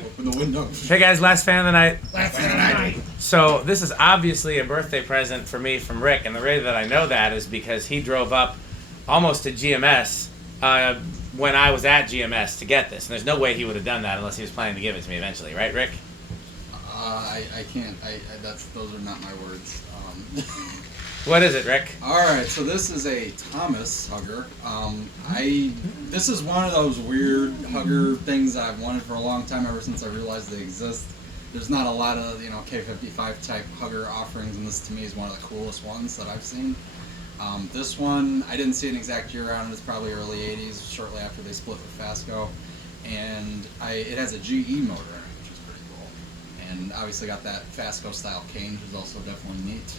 Open the window. Hey guys, last fan of the night. Last fan of the night. So this is obviously a birthday present for me from Rick, and the way that I know that is because he drove up almost to GMS when I was at GMS to get this. And there's no way he would have done that unless he was planning to give it to me eventually, right, Rick? I can't. Those are not my words. What is it, Rick? All right, so this is a Thomas hugger. This is one of those weird hugger things I've wanted for a long time, ever since I realized they exist. There's not a lot of K55 type hugger offerings, and this to me is one of the coolest ones that I've seen. This one, I didn't see an exact year on it. It's probably early 80s, shortly after they split with FASCO, and it has a GE motor, which is pretty cool. And obviously got that FASCO style cane, which is also definitely neat.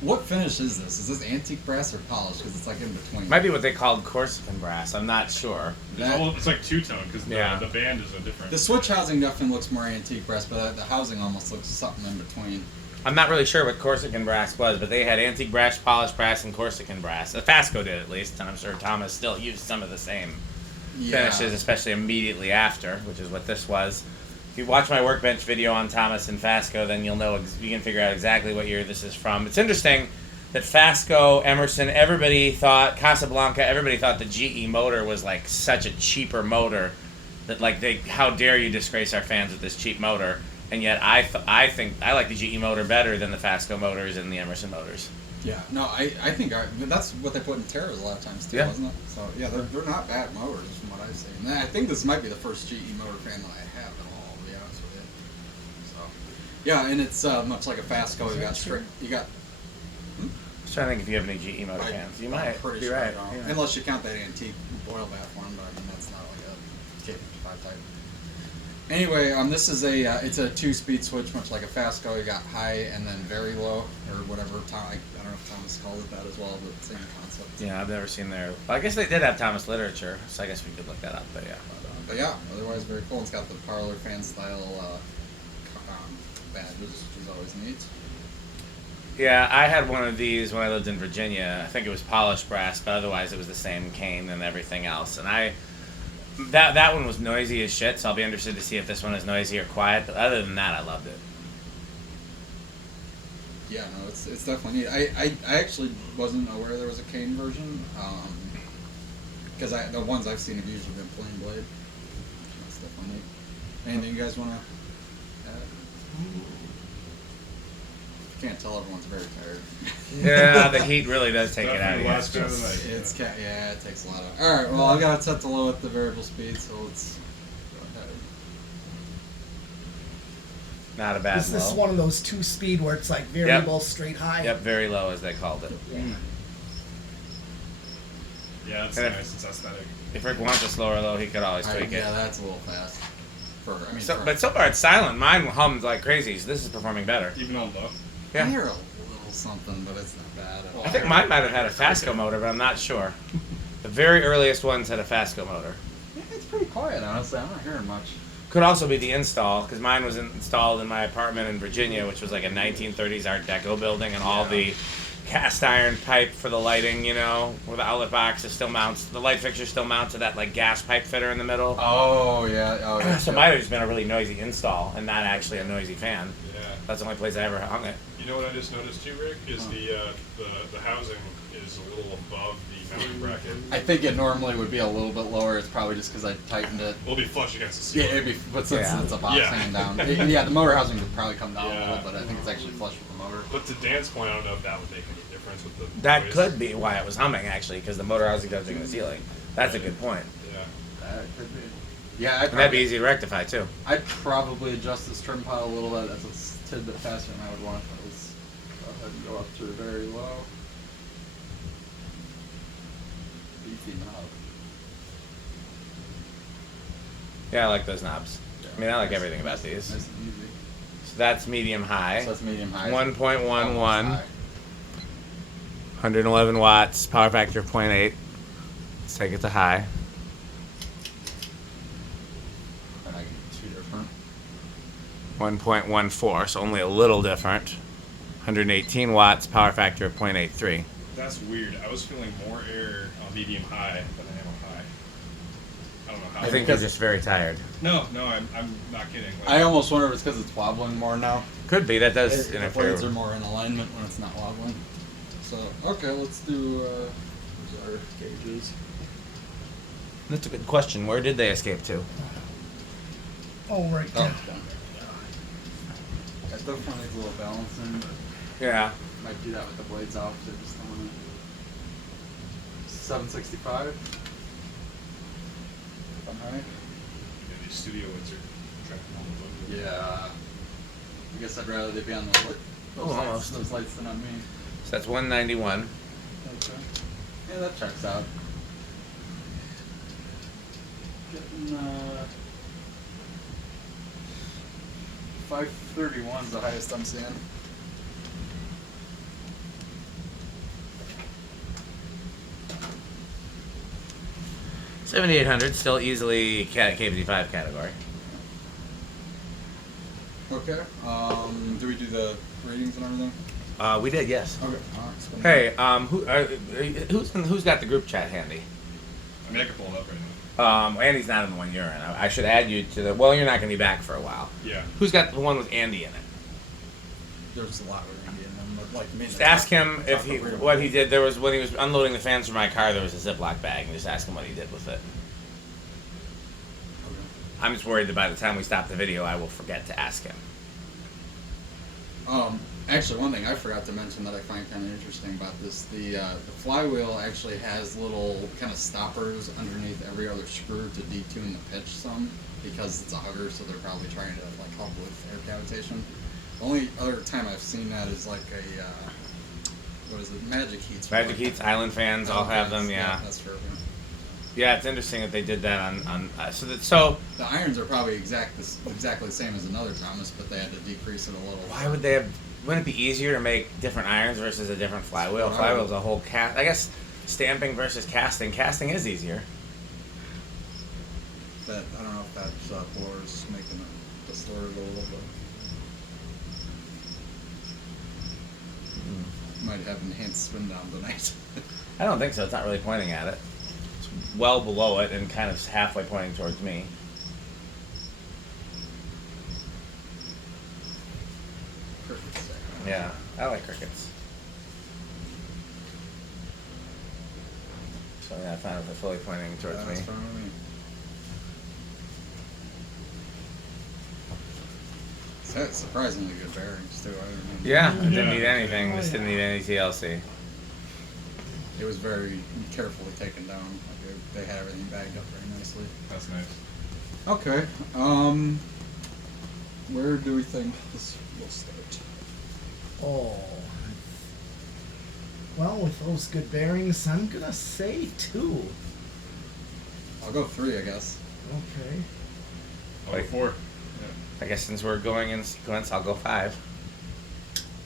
What finish is this? Is this antique brass or polished? Because it's like in between. Might be what they called Corsican brass. I'm not sure. It's like two-tone because the band is a different. The switch housing definitely looks more antique brass, but the housing almost looks something in between. I'm not really sure what Corsican brass was, but they had antique brass, polished brass, and Corsican brass. FASCO did at least, and I'm sure Thomas still used some of the same finishes, especially immediately after, which is what this was. If you watch my workbench video on Thomas and FASCO, then you'll know, you can figure out exactly what year this is from. It's interesting that FASCO, Emerson, everybody thought, Casablanca, everybody thought the GE motor was like such a cheaper motor that how dare you disgrace our fans with this cheap motor? And yet I think I like the GE motor better than the FASCO motors and the Emerson motors. Yeah, no, I think that's what they put in Terras a lot of times too, wasn't it? So yeah, they're not bad motors from what I've seen. And I think this might be the first GE motor fan that I have at all, to be honest with you. So yeah, and it's much like a FASCO. You got. I'm trying to think if you have any GE motor fans. You might be right. Yeah. Unless you count that antique boil bath one, but I mean that's not like a K55 type. Anyway, this is it's a 2-speed switch, much like a FASCO. You got high and then very low, or whatever. I don't know if Thomas called it that as well, but same concept. Yeah, I've never seen their. Well, I guess they did have Thomas literature, so I guess we could look that up. But yeah. But yeah, otherwise very cool. It's got the parlourfan style badges, which is always neat. Yeah, I had one of these when I lived in Virginia. I think it was polished brass, but otherwise it was the same cane and everything else. And that one was noisy as shit, so I'll be interested to see if this one is noisy or quiet. But other than that, I loved it. Yeah, no, it's definitely neat. I actually wasn't aware there was a cane version, because the ones I've seen have usually been plain blade. That's definitely neat. Anything you guys want to add? Can't tell, everyone's very tired. Yeah, the heat really does take it out of you. It takes a lot of. All right, well, I've got it set to low at the variable speed, so let's go ahead. Not a bad This is one of those 2-speed where it's like variable straight high. Yep, very low as they called it. Yeah, it's nice. It's aesthetic. If Rick wants a slower low, he could always tweak it. Yeah, that's a little fast. But so far it's silent. Mine hummed like crazy, so this is performing better. Even on low? Yeah. I hear a little something, but it's not bad at all. I think mine might have had a FASCO motor, but I'm not sure. The very earliest ones had a FASCO motor. Yeah, it's pretty quiet, honestly. I'm not hearing much. Could also be the install, because mine was installed in my apartment in Virginia, which was like a 1930s Art Deco building, and all the cast iron pipe for the lighting, where the outlet box is still mounts. The light fixture still mounts to that like gas pipe fitter in the middle. Oh yeah. So mine has just been a really noisy install, and not actually a noisy fan. Yeah. That's the only place I ever hung it. You know what I just noticed too, Rick? Is the housing is a little above the mounting bracket. I think it normally would be a little bit lower. It's probably just because I tightened it. It'll be flush against the ceiling. Yeah, it'd be, but since it's a box hanging down. The motor housing would probably come down a little, but I think it's actually flush with the motor. But to Dan's point, I don't know if that would make any difference with the That noise. could be why it was humming, actually, because the motor housing goes in the ceiling. That's a good point. Yeah. That could be. Yeah, and that'd be easy to rectify, too. I'd probably adjust this trim pile a little bit. That's a tidbit faster than I would want. Let's go ahead and go up to very low. Beefy knob. Yeah, I like those knobs. Yeah, I mean, I like everything about these. Nice and easy. So that's medium high. So that's medium high. 1.11. 111 watts, power factor of 0.8. Let's take it to high. And I get two different. 1.14, so only a little different. 118 watts, power factor of 0.83. That's weird. I was feeling more air on medium high than I am on high. I don't know how. I think you're just very tired. No, I'm not kidding. Like, I almost wonder if it's because it's wobbling more now. Could be. That does The interfere. blades are more in alignment when it's not wobbling. So, okay, let's do, here's our gauges. That's a good question. Where did they escape to? Oh, right Oh, there. down. That definitely needs a little balancing, but Yeah. might do that with the blades off, so just on it. 765. If I'm right. yeah, these studio lights are trying to hold the book. Yeah. I guess I'd rather they be on the almost. those lights than on me. So that's 191. Okay. Yeah, that checks out. Getting 531 is the highest I'm seeing. $7,800, still easily K55 category. Okay. Do we do the ratings and everything? We did, yes. Okay. All right. Who's got the group chat handy? I mean, I can pull it up right now. Andy's not in the one you're in. I should add you to the. Well, you're not going to be back for a while. Yeah. Who's got the one with Andy in it? There's a lot of Indian in them, but like me. Just ask him if what he did. There was when he was unloading the fans from my car. There was a Ziploc bag, and just ask him what he did with it. I'm just worried that by the time we stop the video, I will forget to ask him. Actually, one thing I forgot to mention that I find kind of interesting about this, the flywheel actually has little kind of stoppers underneath every other screw to detune the pitch some, because it's a hugger, so they're probably trying to like help with air cavitation. The only other time I've seen that is like a, what is it, Magic Heats. Magic Heats, Island fans, all have them, yeah. That's true. Yeah, it's interesting that they did that on so The irons are probably exactly the same as another Thomas, but they had to decrease it a little. why would they have? Wouldn't it be easier to make different irons versus a different flywheel? Flywheel's a whole cast. I guess stamping versus casting. Casting is easier. That I don't know if that floor is making it distorted a little bit. Might have enhanced spin down tonight. I don't think so. It's not really pointing at it. It's well below it and kind of halfway pointing towards me. Yeah, I like crickets. So yeah, I found it fully pointing towards me. That's fine with me. That's surprisingly good bearings too. I mean, Yeah, I didn't Yeah. need anything. Oh, Just didn't need any TLC. it was very carefully taken down. Like they had everything bagged up very nicely. That's nice. Okay. Where do we think this will start? Oh. Well, with those good bearings, I'm gonna say 2. I'll go 3, I guess. Okay. I'll go 4. I guess since we're going in sequence, I'll go 5.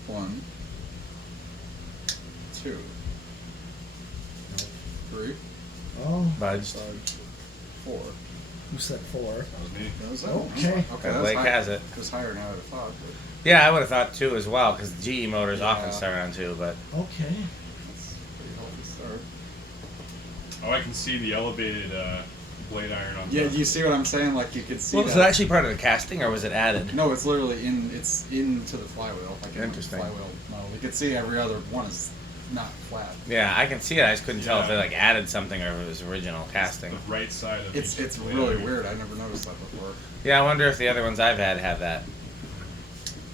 1, 2, 3, Well, Budged. 4. who said 4? That was me. That was it. Okay. Okay. Blake has it. It was higher than I would have thought. But Yeah, I would have thought 2 as well, because GE motors often Yeah. start on 2, but Okay. that's a pretty healthy start. Oh, I can see the elevated blade iron on Yeah, top. you see what I'm saying? Like you could see. was it actually part of the casting, or was it added? No, it's literally it's into the flywheel. Like in Interesting. The flywheel model. You can see every other one is not flat. Yeah, I can see it. I just couldn't tell if they Yeah. like added something or if it was original casting. The right side of It's each blade really iron. weird. I never noticed that before. Yeah, I wonder if the other ones I've had have that.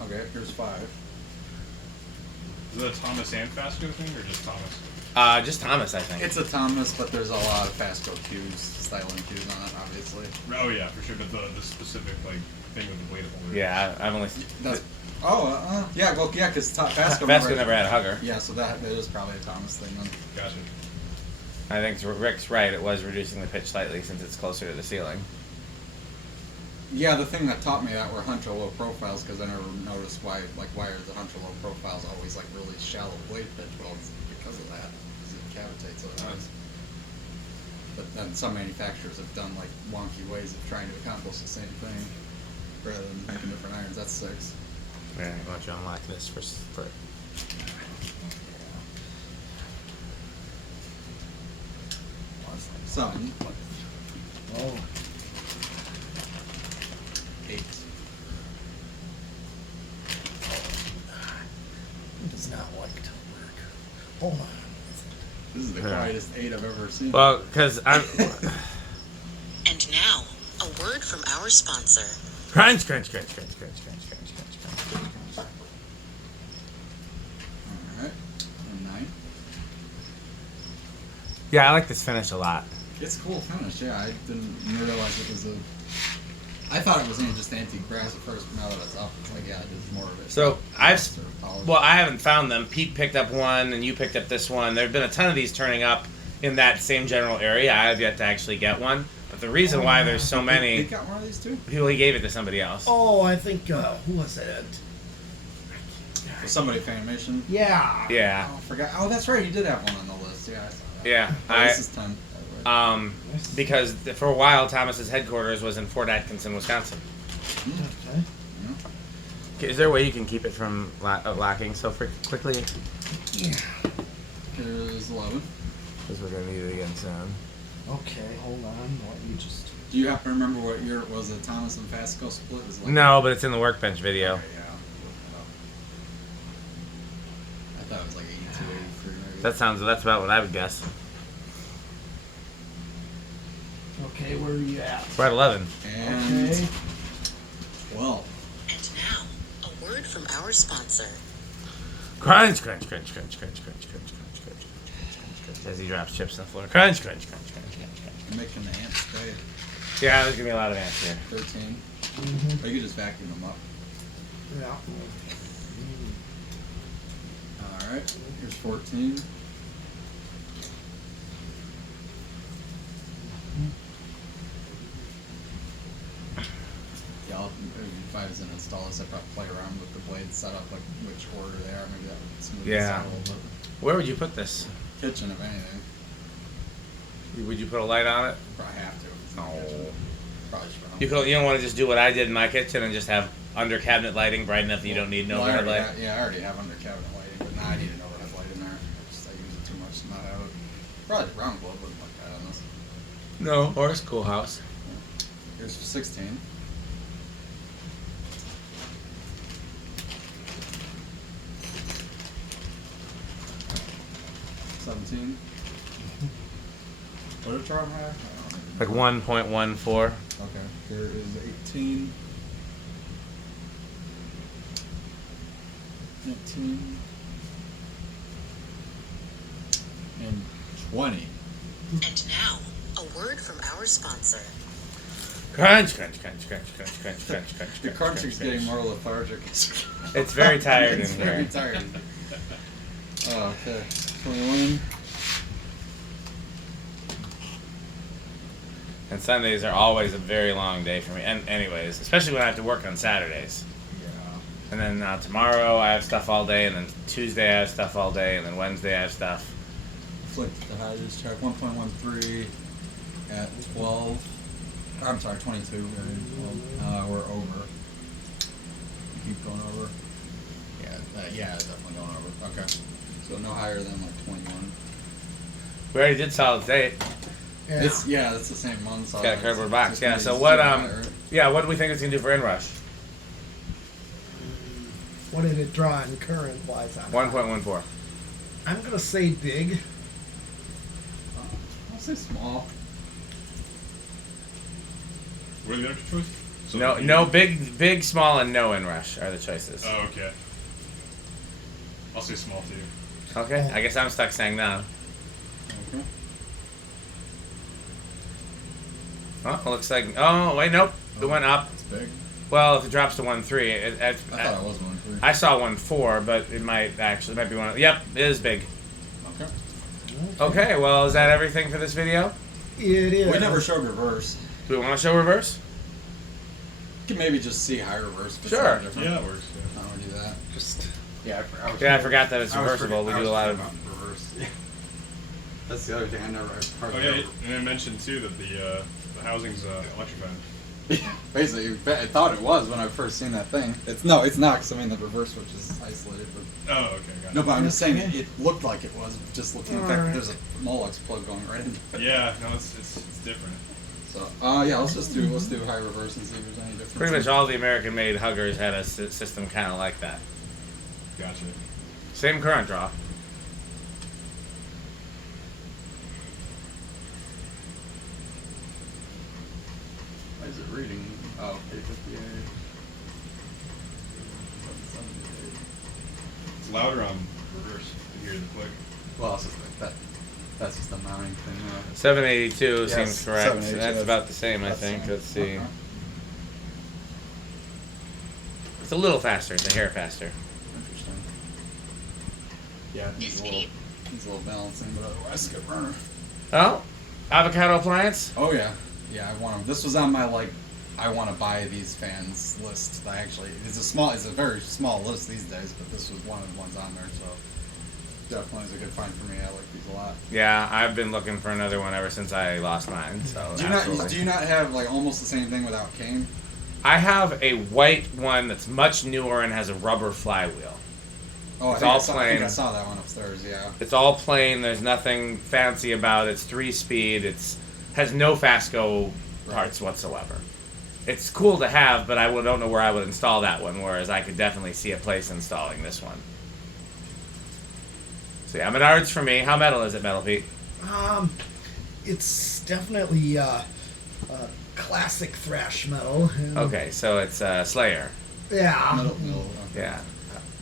Okay, here's 5. Is it a Thomas and FASCO thing, or just Thomas? Just Thomas, I think. It's a Thomas, but there's a lot of FASCO cues, styling cues on it, obviously. Oh yeah, for sure. But the specific like thing with the blade holder. Yeah, I've only. That's yeah, well, yeah, because FASCO Vasco never had a hugger. Yeah, so that is probably a Thomas thing then. Gotcha. I think Rick's right. It was reducing the pitch slightly since it's closer to the ceiling. Yeah, the thing that taught me that were hunch or low profiles, because I never noticed why are the hunch or low profiles always like really shallow blade pitch. Well, it's because of that, because it cavitates otherwise. But then some manufacturers have done like wonky ways of trying to accomplish the same thing, rather than making different irons. That's 6. Yeah, why don't you unlock this for Some. Oh. Hold on. This is the quietest 8 I've ever seen. Well, because I'm. And now, a word from our sponsor. Crunch, crunch, crunch, crunch, crunch, crunch, crunch, crunch, crunch, crunch. Alright. And 9. Yeah, I like this finish a lot. It's a cool finish, yeah. I didn't realize it was a... I thought it was just antique brass at first, but now that it's up, it's like, yeah, there's more of it. So I I haven't found them. Pete picked up one, and you picked up this one. There've been a ton of these turning up in that same general area. I have yet to actually get one. But the reason why there's so many... You got one of these too? He gave it to somebody else. Oh, I think, who was it? Was somebody Fanimation? Yeah. Yeah. Oh, I forgot. Oh, that's right. You did have one on the list. Yeah, I saw that. Yeah. Oh, this is 10. by the way. Because for a while, Thomas's headquarters was in Fort Atkinson, Wisconsin. Okay. Okay, is there a way you can keep it from locking so quickly? Yeah. Here's 11. Because we're going to need it again soon. Okay, hold on. Let me just... Do you happen to remember what year it was? The Thomas and FASCO split? Was like No, but it's in the workbench video. Okay, yeah. I thought it was like 82, 83 maybe. That's about what I would guess. Okay, where are you at? We're at 11. And Okay. 12. And now, a word from our sponsor. Crunch, crunch, crunch, crunch, crunch, crunch, crunch, crunch, crunch, crunch, crunch, as he drops chips on the floor. Crunch, crunch, crunch, crunch, crunch, crunch. You're making the ants stay. Yeah, there's going to be a lot of ants here. 13. Mm-hmm. Or you could just vacuum them up. Yeah. Alright, here's 14. Yeah, if I was going to install this, I'd probably play around with the blades set up, like which order they are. Maybe that would smooth this Yeah. out a little bit. Where would you put this? Kitchen, if anything. Would you put a light on it? Probably have to. If it's not No. kitchen. Probably should. You don't want to just do what I did in my kitchen and just have under cabinet lighting bright enough that you don't need no Well, overhead light. I already have under cabinet lighting, but now I need an overhead light in there. I use it too much to not have it. Probably the round globe wouldn't look bad on this. No, or a schoolhouse. Here's 16. $17. What did it charm have? Like 1.14. Okay, here is 18. 19. And 20. And now, a word from our sponsor. Crunch, crunch, crunch, crunch, crunch, crunch, crunch, crunch. The crunching's getting more lethargic. It's very tired It's in very here. tired. Oh, okay. 21. And Sundays are always a very long day for me. And anyways, especially when I have to work on Saturdays. Yeah. And then tomorrow I have stuff all day, and then Tuesday I have stuff all day, and then Wednesday I have stuff. Flick the highest check. 1.13 at 12. I'm sorry, 22. We're over. Keep going over. Yeah, definitely going over. Okay. So no higher than like 21. We already did solid state. Yeah. It's the same month. So Got a cardboard box. Yeah. So what? Yeah. What do we think it's gonna do for inrush? What did it draw in current wise? 1.14. I'm gonna say big. I'll say small. What are the extra choice? So No, big, small, and no inrush are the choices. Oh, okay. I'll say small too. Okay. I guess I'm stuck saying no. Okay. Oh, it looks like. Oh wait, nope. It went up. It's big. Well, if it drops to 1.3, I thought it was 1.3. I saw 1.4, but it might be one. Yep, it is big. Okay. Okay, well, is that everything for this video? It is. We never showed reverse. Do we want to show reverse? You can maybe just see high reverse. But Sure. it's different. Yeah, it works. I don't want to do that. Just. Yeah, I forgot that it's reversible. We do a lot of. reverse. Yeah. That's the other thing I never. Oh yeah, and I mentioned too that the housing's electrified. Basically, I thought it was when I first seen that thing. It's not. Cause I mean the reverse switch is isolated. But Oh, okay, got it. no, but I'm just saying it looked like it was. Just looking. In fact, Alright. there's a Molex plug going right into it. Yeah, no, it's different. So yeah, let's do high reverse and see if there's any difference. Pretty much all the American-made huggers had a system kind of like that. Gotcha. Same current draw. reading. Oh, K58. It's louder on reverse to hear the click. Well, it's just like that. That's just a mounting thing. 782 Yes, seems correct. 782, That's about the same, I that's think. the same. Let's see. Okay. It's a little faster. It's a hair faster. Interesting. Yeah, it needs a little balancing, but otherwise it's a good runner. Oh, avocado appliance. Oh yeah, yeah. I want them. This was on my I want to buy these fans list. It's a very small list these days, but this was one of the ones on there. So definitely is a good find for me. I like these a lot. Yeah, I've been looking for another one ever since I lost mine. So Do you not have like almost the same thing without cane? I have a white one that's much newer and has a rubber flywheel. Oh, It's I all think plain. I saw that one upstairs. Yeah. It's all plain. There's nothing fancy about it. It's 3-speed. Has no FASCO parts whatsoever. It's cool to have, but I don't know where I would install that one. Whereas I could definitely see a place installing this one. So yeah, Menards for me. How metal is it, Metal Pete? It's definitely classic thrash metal. Okay, so it's Slayer. Yeah. Middle, okay. Yeah,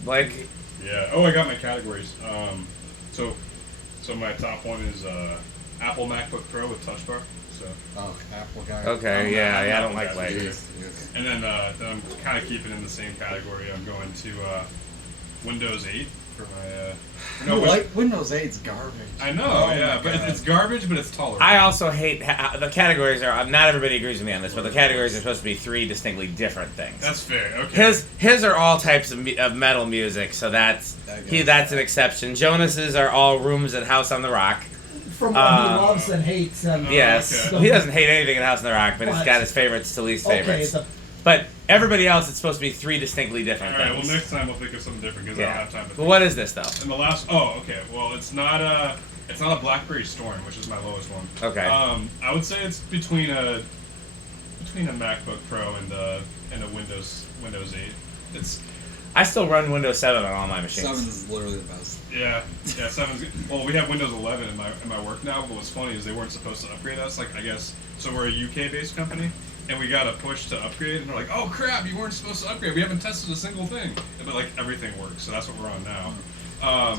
like Yeah. Oh, I got my categories. So my top one is Apple MacBook Pro with Touch Bar. So. Oh, Apple guy. okay, yeah, I don't like Apple like. guys. Yes. And then I'm kind of keeping in the same category. I'm going to Windows 8 for my. No, Windows 8's garbage. I know, Oh yeah, my but God. it's garbage, but it's tolerable. I also hate the categories are. Not everybody agrees with me on this, but the categories are supposed to be 3 distinctly different things. That's fair. Okay. His are all types of metal music, so that's an exception. Jonas's are all rooms at House on the Rock. From what he loves and hates. And Yes, okay. well, he doesn't hate anything at House on the Rock, but he's got his favorites to least favorites. But everybody else, it's supposed to be 3 distinctly different All right. Well, things. next time we'll think of something different because I don't have time to. But what is this though? And the last. Oh, okay. Well, it's not a BlackBerry Storm, which is my lowest one. Okay. I would say it's between a MacBook Pro and a Windows 8. It's I still run Windows 7 on all my machines. 7 is literally the best. yeah 7's good. Well, we have Windows 11 in my work now. But what's funny is they weren't supposed to upgrade us. Like I guess so we're a UK based company. And we got a push to upgrade, and they're like, "Oh crap! You weren't supposed to upgrade. We haven't tested a single thing." But like everything works, so that's what we're on now.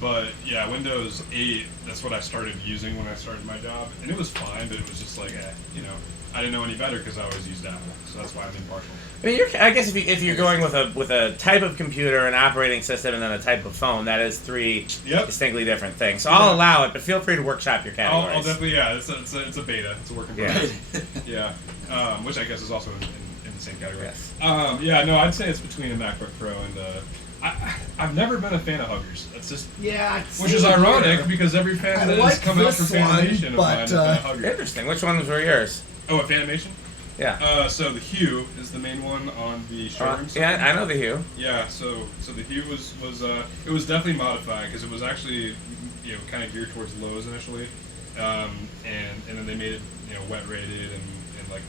But yeah, Windows 8. That's what I started using when I started my job, and it was fine. But it was just like, I didn't know any better because I always used Apple, so that's why I'm impartial. I mean, I guess if you're going with a type of computer, an operating system, and then a type of phone, that is 3 distinctly different things. So I'll allow it, but feel free to workshop your categories. I'll definitely, yeah. It's a beta. It's a work in progress. Yeah. Which I guess is also in the same category. Yes. Yeah. No, I'd say it's between a MacBook Pro and I've never been a fan of huggers. That's just which is ironic because every fan that has come out from Fanimation of mine has been a hugger. Interesting. Which ones were yours? Oh, a Fanimation? Yeah. So the Hue is the main one on the showroom side. Yeah, I know the Hue. Yeah, so the Hue was it was definitely modified because it was actually kind of geared towards lows initially, and then they made it wet rated and like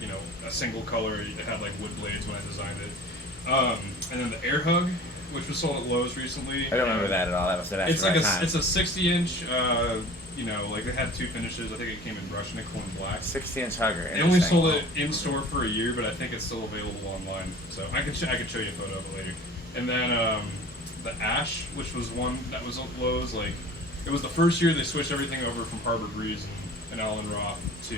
a single color. It had like wood blades when I designed it, and then the Air Hug, which was sold at Lowe's recently. I don't remember that at all. That was after It's like time. it's a 60-inch. Like it had 2 finishes. I think it came in brushed nickel and black. 60-inch hugger. They only sold it in store for a year, but I think it's still available online. So I could show you a photo of it later. And then the Ash, which was one that was at Lowe's. Like it was the first year they switched everything over from Harbor Breeze and Alan Roth to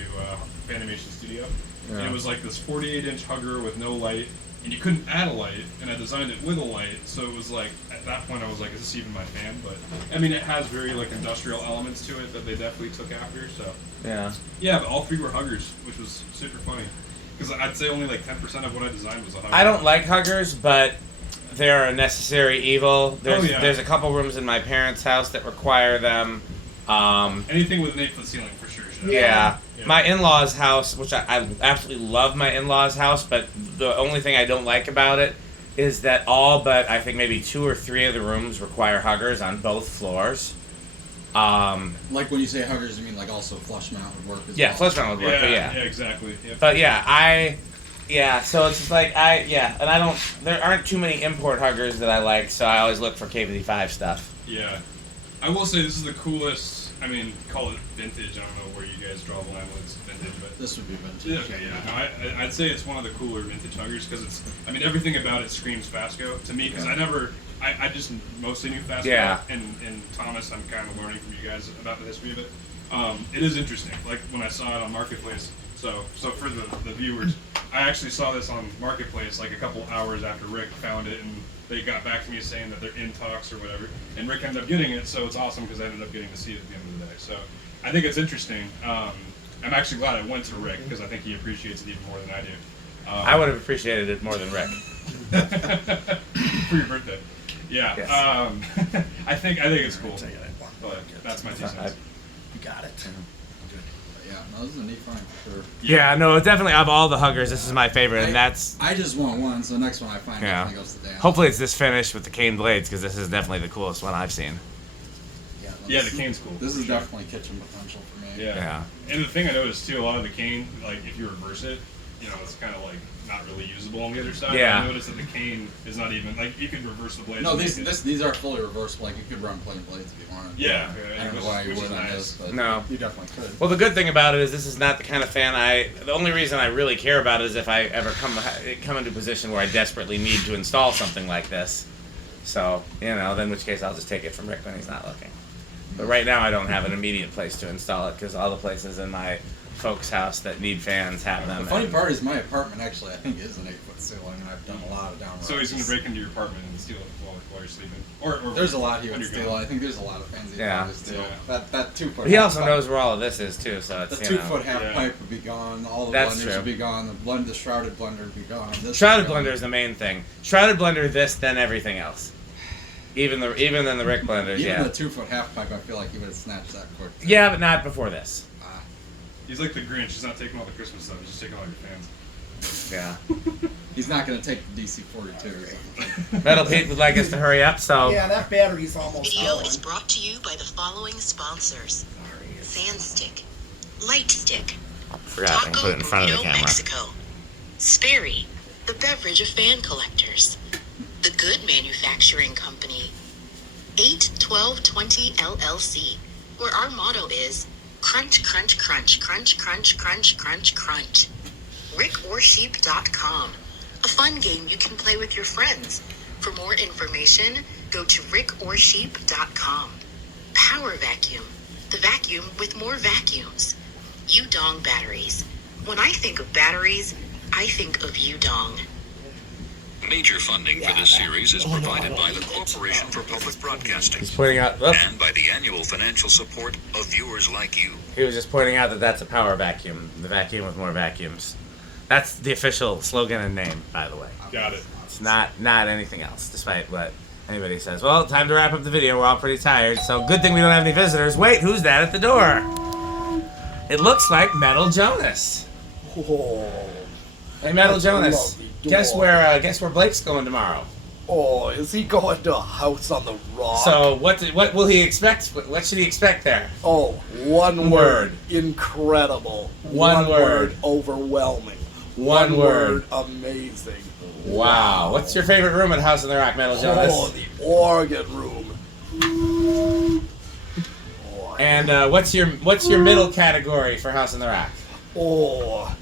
Fanimation Studio. Yeah. And it was like this 48-inch hugger with no light, and you couldn't add a light. And I designed it with a light, so it was like at that point I was like, is this even my fan? But I mean, it has very like industrial elements to it that they definitely took after. So yeah, but all 3 were huggers, which was super funny because I'd say only like 10% of what I designed was a hugger. I don't like huggers, but they're a necessary evil. There's a couple rooms in my parents' house that require them. Anything with an 8-foot ceiling for sure. Yeah. My in-laws' house, which I absolutely love my in-laws' house, but the only thing I don't like about it is that all but I think maybe 2 or 3 of the rooms require huggers on both floors. Like when you say huggers, you mean like also flush mount would work as well? Yeah, flush mount would work, but yeah. Yeah, exactly. Yep. But so it's just like and there aren't too many import huggers that I like, so I always look for K55 stuff. Yeah. I will say this is the coolest. I mean, call it vintage. I don't know where you guys draw the line when it's vintage, but This would be vintage. okay, yeah. No, I'd say it's one of the cooler vintage huggers because it's. I mean, everything about it screams FASCO to me because I just mostly knew FASCO. Yeah. And Thomas, I'm kind of learning from you guys about the history of it. It is interesting. Like when I saw it on Marketplace. So for the viewers, I actually saw this on Marketplace like a couple hours after Rick found it, and they got back to me saying that they're in talks or whatever. And Rick ended up getting it, so it's awesome because I ended up getting to see it at the end of the day. So I think it's interesting. I'm actually glad I went to Rick because I think he appreciates it even more than I do. I would have appreciated it more than Rick. For your birthday. Yeah. Yes. I think it's cool. Take it. But that's my 2 cents. You got it. Yeah, no, this is a neat find for sure. Yeah, no, definitely of all the huggers, this is my favorite, and that's I just want one, so the next one I find definitely goes to Dan. hopefully it's this finish with the cane blades because this is definitely the coolest one I've seen. no, Yeah, this the cane's cool. This for is sure. definitely kitchen potential for me. Yeah. And the thing I noticed too, a lot of the cane, like if you reverse it, it's kind of like not really usable on the other side. Yeah. I noticed that the cane is not even like you could reverse the blades. No, and these are fully reversible. Like you could run plain blades if you wanted. Yeah. I don't know why you which is would on nice. this, but No. you definitely could. Well, the good thing about it is this is not the kind of fan the only reason I really care about it is if I ever come into a position where I desperately need to install something like this. So, then in which case I'll just take it from Rick when he's not looking. But right now I don't have an immediate place to install it because all the places in my folks' house that need fans have them. The funny part is my apartment actually I think is an 8-foot ceiling, and I've done a lot of downrod. So he's gonna break into your apartment and steal it while you're sleeping. Or There's a lot he would when you're steal. gone. I think there's a lot of fans he Yeah. would steal. Yeah. That 2-foot. He also half knows where all of this is too, so The it's 2-foot half Yeah. pipe would be gone. All the That's blenders true. would be gone. The shrouded blender would be gone. This Shrouded would be blender gone. is the main thing. Shrouded blender, this, then everything else. Even than the Rick blenders, Even yeah. the 2-foot half pipe, I feel like he would have snatched that quick. Yeah, but not before this. He's like the Grinch. He's not taking all the Christmas stuff. He's just taking all your fans. Yeah. He's not going to take the DC-42 or something. Metal Pete would like us to hurry up, so Yeah, that battery's almost Video out. is brought to you by the following sponsors: Fan Stick, Light Stick, forgot I can Taco put it in front of the Burrito camera. Mexico, Sperry, the beverage of fan collectors, The Good Manufacturing Company, 81220 LLC, where our motto is crunch, crunch, crunch, crunch, crunch, crunch, crunch, crunch. RickOrSheep.com, a fun game you can play with your friends. For more information, go to RickOrSheep.com. Power Vacuum, the vacuum with more vacuums. Udong batteries. When I think of batteries, I think of Udong. Major funding for this series is provided by the Corporation for Public Broadcasting He's pointing out. Oops, and by the annual financial support of viewers like you. he was just pointing out that that's a power vacuum. The vacuum with more vacuums. That's the official slogan and name, by the way. Got it. It's not anything else, despite what anybody says. Well, time to wrap up the video. We're all pretty tired, so good thing we don't have any visitors. Wait, who's that at the door? It looks like Metal Jonas. Oh, Hey, Metal That's Jonas. lovely Guess door. where Blake's going tomorrow. oh, is he going to a house on the rock? So what will he expect? What should he expect there? oh, one Word. word, incredible. One word. Overwhelming. One word. amazing. Wow. What's your favorite room at House on the Rock, Metal Jonas? Oh, the organ room. Oh, And what's your middle category for House on the Rock? oh,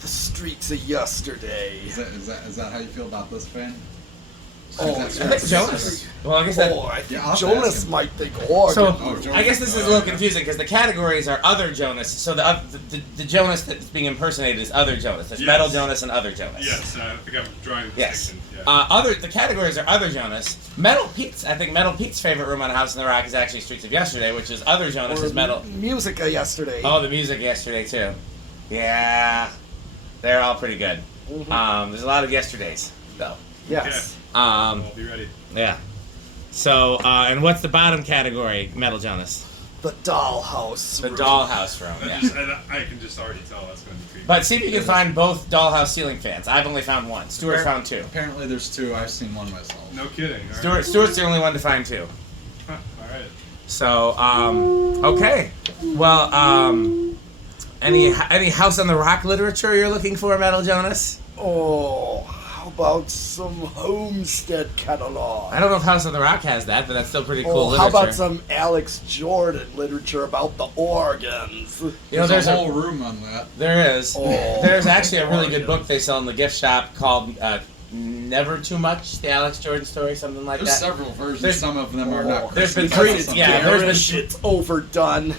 the streets of yesterday. Is that how you feel about this fan? Oh, That's I right. think Jonas. Well, I guess that. Oh, I think Yeah, I'll have to ask Jonas him. might think organ. So room. I guess this is a little confusing because the categories are other Jonas. So the Jonas that's being impersonated is other Jonas. There's Yes. Metal Jonas and other Jonas. Yes, I think I'm drawing the Yes. distinction. Yeah. The categories are other Jonas. Metal Pete's. I think Metal Pete's favorite room on House on the Rock is actually Streets of Yesterday, which is other Jonas Or is Metal. Musica yesterday. Oh, the music yesterday too. Yeah, they're all pretty good. Mhm. There's a lot of yesterdays though. Yes. I'll be ready. Yeah. So, and what's the bottom category, Metal Jonas? The dollhouse. The room. Dollhouse room. I, Yeah. just, I can just already tell that's going to be creepy. But see if you can find both Dollhouse ceiling fans. I've only found one. Stuart found two. Apparently there's two. I've seen one myself. No kidding. All right. Stuart's the only one to find two. Huh, all right. So, okay. Well, any House on the Rock literature you're looking for, Metal Jonas? Oh, how about some Homestead catalog? I don't know if House on the Rock has that, but that's still pretty cool How literature. about some Alex Jordan literature about the organs? You know, there's a whole room on that. There is. Oh, There's actually a really good book they sell in the gift shop called Never Too Much, the Alex Jordan story, something like There's that. several versions. There's- Some of them are not. There's been Christmas, three- some yeah, are. there's been- Garish, it's overdone.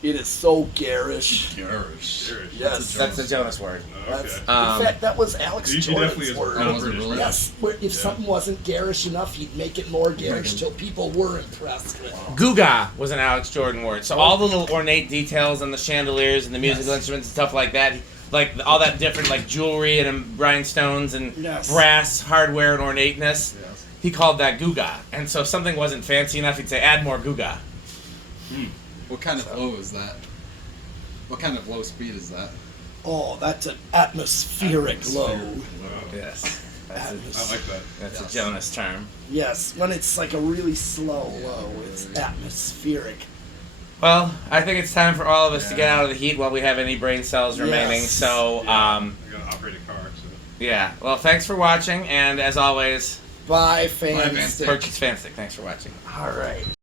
It is so garish. Garish. Yes. That's a Jonas word. That's, Okay. Um, in fact, that was Alex He Jordan's definitely is word. Oh, was it British. really? Yes, where if something wasn't garish enough, he'd make it more garish till people were impressed with it. Guga was an Alex Jordan word. So all the little ornate details and the chandeliers and the musical instruments and stuff like that, like all that different like jewelry and rhinestones and Yes. brass hardware and ornateness, Yes. he called that Guga. And so if something wasn't fancy enough, he'd say, add more Guga. What kind of flow is that? What kind of low speed is that? Oh, that's an atmospheric low. Yes. That's I like that. That's Yes. a Jonas term. Yes, when it's like a really slow low, it's atmospheric. Well, I think it's time for all of us to get out of the heat while we have any brain cells remaining. Yes. So, I gotta operate a car, so. yeah. Well, thanks for watching, and as always, Bye, fans. Fanstick. Purchase Fanstick. Thanks for watching. All right.